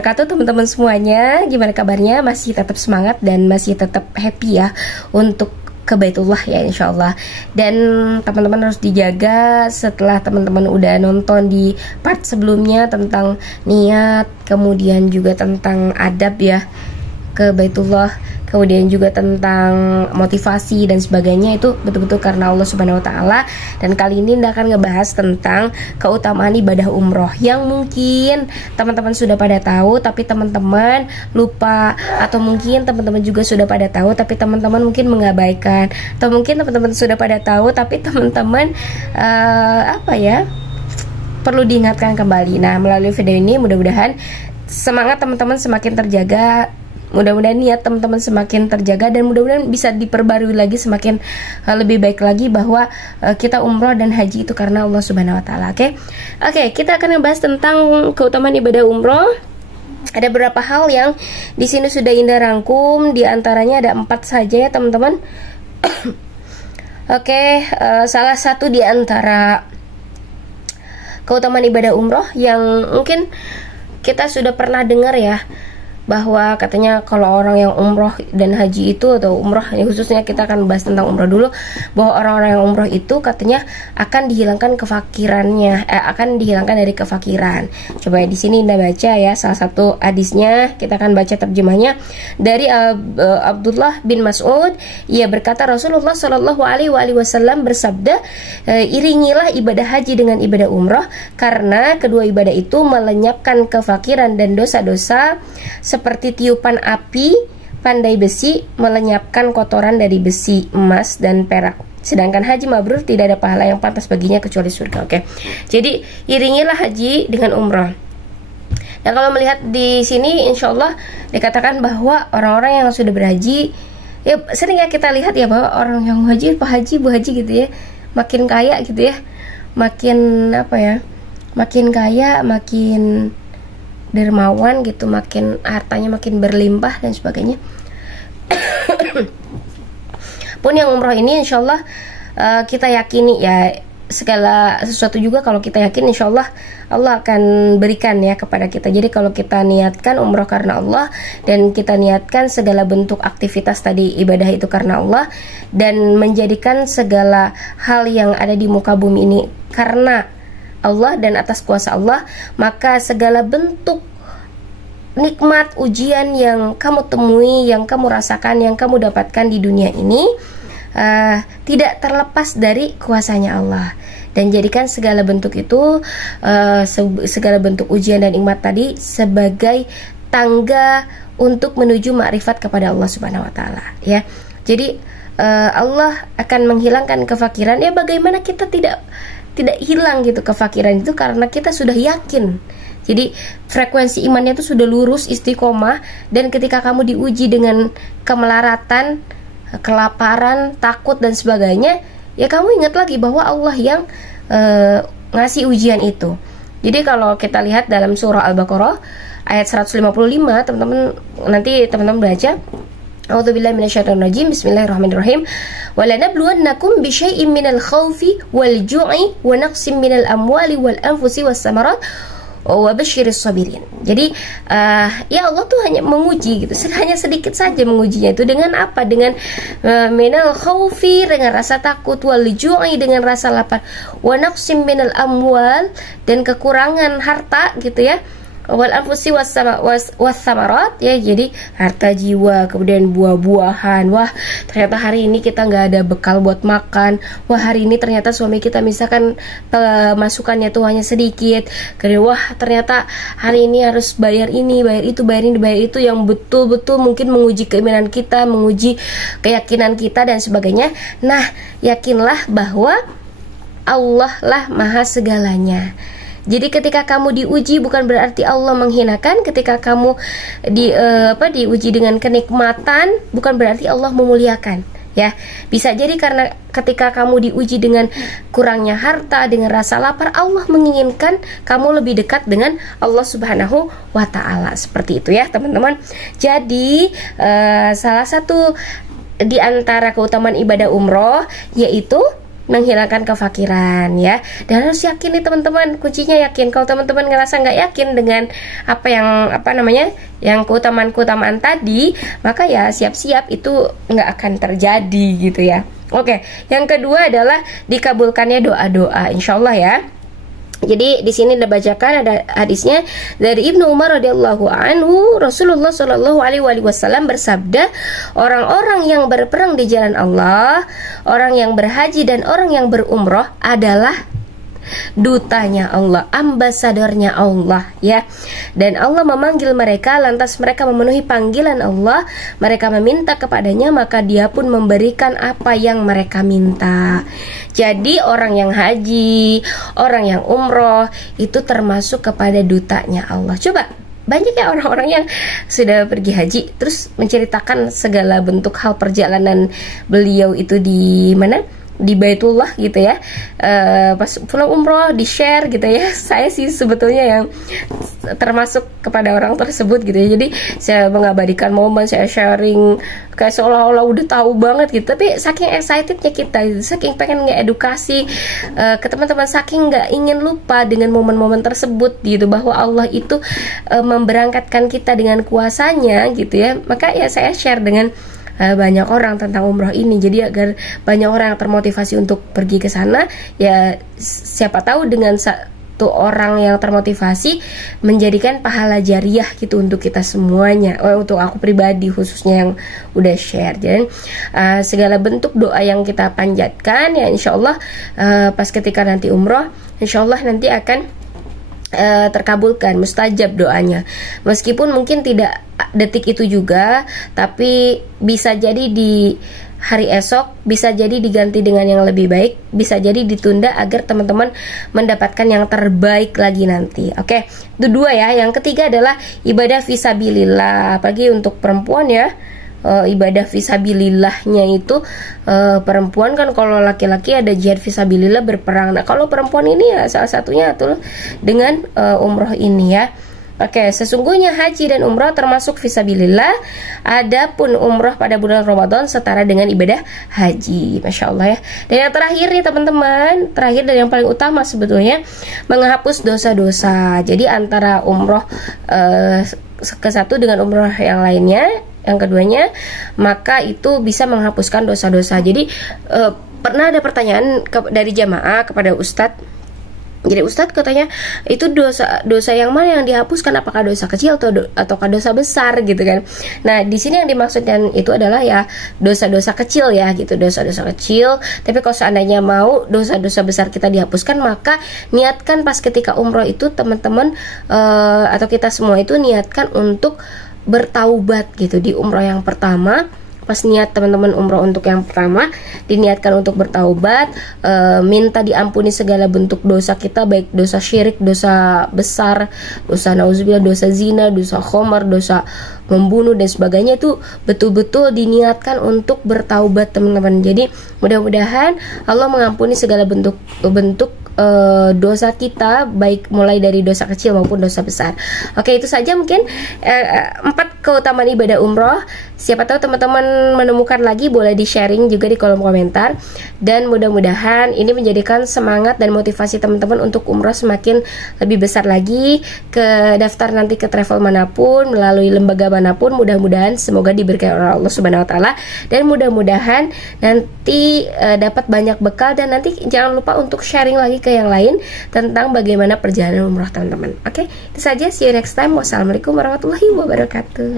wabarakatuh teman-teman semuanya. Gimana kabarnya? Masih tetap semangat dan masih tetap happy ya untuk ke Baitullah ya insyaallah. Dan teman-teman harus dijaga setelah teman-teman udah nonton di part sebelumnya tentang niat, kemudian juga tentang adab ya ke Baitullah, kemudian juga tentang motivasi dan sebagainya. Itu betul-betul karena Allah Subhanahu wa taala. Dan kali ini Nda akan ngebahas tentang keutamaan ibadah umroh yang mungkin teman-teman sudah pada tahu tapi teman-teman lupa, atau mungkin teman-teman juga sudah pada tahu tapi teman-teman mungkin mengabaikan, atau mungkin teman-teman sudah pada tahu tapi teman-teman perlu diingatkan kembali. Nah, melalui video ini mudah-mudahan semangat teman-teman semakin terjaga, mudah-mudahan niat teman-teman semakin terjaga, dan mudah-mudahan bisa diperbarui lagi semakin lebih baik lagi bahwa kita umroh dan haji itu karena Allah Subhanahu wa taala. Oke, kita akan membahas tentang keutamaan ibadah umroh. Ada beberapa hal yang di sini sudah Indah rangkum, di antaranya ada 4 saja ya teman-teman. Salah satu di antara keutamaan ibadah umroh yang mungkin kita sudah pernah dengar ya, bahwa katanya kalau orang yang umroh dan haji itu, atau umroh khususnya kita akan bahas tentang umroh dulu, bahwa orang-orang yang umroh itu katanya akan dihilangkan kefakirannya, akan dihilangkan dari kefakiran. Coba di sini Anda baca ya salah satu hadisnya, kita akan baca terjemahnya dari Abdullah bin Mas'ud. Ia berkata Rasulullah Shallallahu Alaihi Wasallam bersabda, iringilah ibadah haji dengan ibadah umroh karena kedua ibadah itu melenyapkan kefakiran dan dosa-dosa seperti tiupan api pandai besi melenyapkan kotoran dari besi, emas, dan perak. Sedangkan haji mabrur tidak ada pahala yang pantas baginya kecuali surga. Jadi iringilah haji dengan umroh. Nah, kalau melihat di sini insya Allah dikatakan bahwa orang-orang yang sudah berhaji, ya sering ya kita lihat ya bahwa orang yang haji, bu haji gitu ya, makin kaya gitu ya, makin makin kaya, makin dermawan gitu, makin hartanya makin berlimpah dan sebagainya. Pun yang umroh ini insya Allah kita yakini ya, segala sesuatu juga kalau kita yakin insya Allah Allah akan berikan ya kepada kita. Jadi kalau kita niatkan umroh karena Allah, dan kita niatkan segala bentuk aktivitas tadi ibadah itu karena Allah, dan menjadikan segala hal yang ada di muka bumi ini karena Allah dan atas kuasa Allah, maka segala bentuk nikmat, ujian yang kamu temui, yang kamu rasakan, yang kamu dapatkan di dunia ini tidak terlepas dari kuasanya Allah. Dan jadikan segala bentuk itu, segala bentuk ujian dan nikmat tadi sebagai tangga untuk menuju makrifat kepada Allah Subhanahu wa taala ya. Jadi Allah akan menghilangkan kefakiran. Ya bagaimana kita tidak hilang gitu kefakiran itu, karena kita sudah yakin. Jadi frekuensi imannya itu sudah lurus, istiqomah. Dan ketika kamu diuji dengan kemelaratan, kelaparan, takut dan sebagainya, ya kamu ingat lagi bahwa Allah yang ngasih ujian itu. Jadi kalau kita lihat dalam surah Al-Baqarah ayat 155, teman-teman nanti teman-teman baca, A'udzubillahi minasyaitonirrajim. Bismillahirrahmanirrahim. Walanabluwannakum bisyai'im minal khaufi wal ju'i wa naqsim minal amwali wal anfusi was samarat wa basyiris sabirin. Jadi ya Allah tuh hanya menguji gitu, hanya sedikit saja mengujinya itu dengan apa? Dengan minal khaufi, dengan rasa takut, wal ju'i, dengan rasa lapar, wa naqsim minal amwal, dan kekurangan harta gitu ya, wal anfusi was samarat ya, jadi harta jiwa, kemudian buah-buahan. Wah, ternyata hari ini kita nggak ada bekal buat makan. Wah, hari ini ternyata suami kita misalkan masukannya tuh hanya sedikit. Kemudian wah, ternyata hari ini harus bayar ini, bayar itu, bayar ini, bayar itu, yang betul-betul mungkin menguji keimanan kita, menguji keyakinan kita dan sebagainya. Nah, yakinlah bahwa Allah lah maha segalanya. Jadi ketika kamu diuji bukan berarti Allah menghinakan. Ketika kamu diuji dengan kenikmatan bukan berarti Allah memuliakan ya. Bisa jadi karena ketika kamu diuji dengan kurangnya harta, dengan rasa lapar, Allah menginginkan kamu lebih dekat dengan Allah Subhanahu wa taala. Seperti itu ya teman-teman. Jadi salah satu di antara keutamaan ibadah umroh yaitu menghilangkan kefakiran ya. Dan harus yakin nih teman-teman, kuncinya yakin. Kalau teman-teman ngerasa nggak yakin dengan yang keutamaan tadi, maka ya siap-siap itu nggak akan terjadi gitu ya. Oke, yang kedua adalah dikabulkannya doa-doa, insya Allah ya. Jadi di sini dibacakan ada hadisnya dari Ibnu Umar radhiyallahu anhu, Rasulullah shallallahu alaihi wasallam bersabda, orang-orang yang berperang di jalan Allah, orang yang berhaji dan orang yang berumroh adalah dutanya Allah, ambasadornya Allah ya. Dan Allah memanggil mereka, lantas mereka memenuhi panggilan Allah, mereka meminta kepadanya, maka Dia pun memberikan apa yang mereka minta. Jadi orang yang haji, orang yang umroh itu termasuk kepada dutanya Allah. Coba banyak ya orang-orang yang sudah pergi haji terus menceritakan segala bentuk hal perjalanan beliau itu di mana? Di Baitullah gitu ya, pas pulang umroh di share gitu ya. Saya sih sebetulnya yang termasuk kepada orang tersebut gitu ya. Jadi saya mengabadikan momen, saya sharing kayak seolah-olah udah tahu banget gitu. Tapi saking excitednya kita, saking pengen ngedukasi ke teman-teman, saking nggak ingin lupa dengan momen-momen tersebut gitu, bahwa Allah itu memberangkatkan kita dengan kuasanya gitu ya. Maka ya saya share dengan banyak orang tentang umroh ini, jadi agar banyak orang yang termotivasi untuk pergi ke sana ya. Siapa tahu dengan satu orang yang termotivasi menjadikan pahala jariah gitu untuk kita semuanya, untuk aku pribadi khususnya yang udah share. Jadi segala bentuk doa yang kita panjatkan ya, insya Allah pas ketika nanti umroh, insya Allah nanti akan terkabulkan, mustajab doanya. Meskipun mungkin tidak detik itu juga, tapi bisa jadi di hari esok, bisa jadi diganti dengan yang lebih baik, bisa jadi ditunda agar teman-teman mendapatkan yang terbaik lagi nanti. Oke, itu dua ya. Yang ketiga adalah ibadah fisabilillah, apalagi untuk perempuan ya. Ibadah fisabilillahnya itu perempuan kan, kalau laki-laki ada jihad fisabilillah berperang. Nah kalau perempuan ini ya salah satunya tuh dengan umroh ini ya. Oke, sesungguhnya haji dan umroh termasuk fisabilillah. Adapun umroh pada bulan Ramadan setara dengan ibadah haji. Masya Allah ya. Dan yang terakhir nih teman-teman, terakhir dan yang paling utama sebetulnya, menghapus dosa-dosa. Jadi antara umroh ke satu dengan umroh yang lainnya, yang keduanya, maka itu bisa menghapuskan dosa-dosa. Jadi pernah ada pertanyaan dari jamaah kepada Ustadz. Jadi Ustadz katanya, itu dosa yang mana yang dihapuskan, apakah dosa kecil ataukah dosa besar gitu kan. Nah di sini yang dimaksudkan itu adalah ya dosa-dosa kecil ya gitu, dosa-dosa kecil. Tapi kalau seandainya mau dosa-dosa besar kita dihapuskan, maka niatkan pas ketika umroh itu teman-teman atau kita semua itu niatkan untuk bertaubat gitu di umroh yang pertama. Pas niat teman-teman umroh untuk yang pertama, diniatkan untuk bertaubat, minta diampuni segala bentuk dosa kita, baik dosa syirik, dosa besar, dosa nauzubillah, dosa zina, dosa khamar, dosa membunuh dan sebagainya. Itu betul-betul diniatkan untuk bertaubat teman-teman. Jadi mudah-mudahan Allah mengampuni segala bentuk dosa kita, baik mulai dari dosa kecil maupun dosa besar. Oke, itu saja mungkin 4 keutamaan ibadah umroh. Siapa tahu teman-teman menemukan lagi, boleh di sharing juga di kolom komentar. Dan mudah-mudahan ini menjadikan semangat dan motivasi teman-teman untuk umroh semakin lebih besar lagi, ke daftar nanti ke travel manapun, melalui lembaga manapun. Mudah-mudahan semoga diberkahi oleh Allah Subhanahu wa taala, dan mudah-mudahan nanti dapat banyak bekal. Dan nanti jangan lupa untuk sharing lagi ke yang lain tentang bagaimana perjalanan umroh teman-teman. Oke, itu saja, see you next time. Wassalamualaikum warahmatullahi wabarakatuh.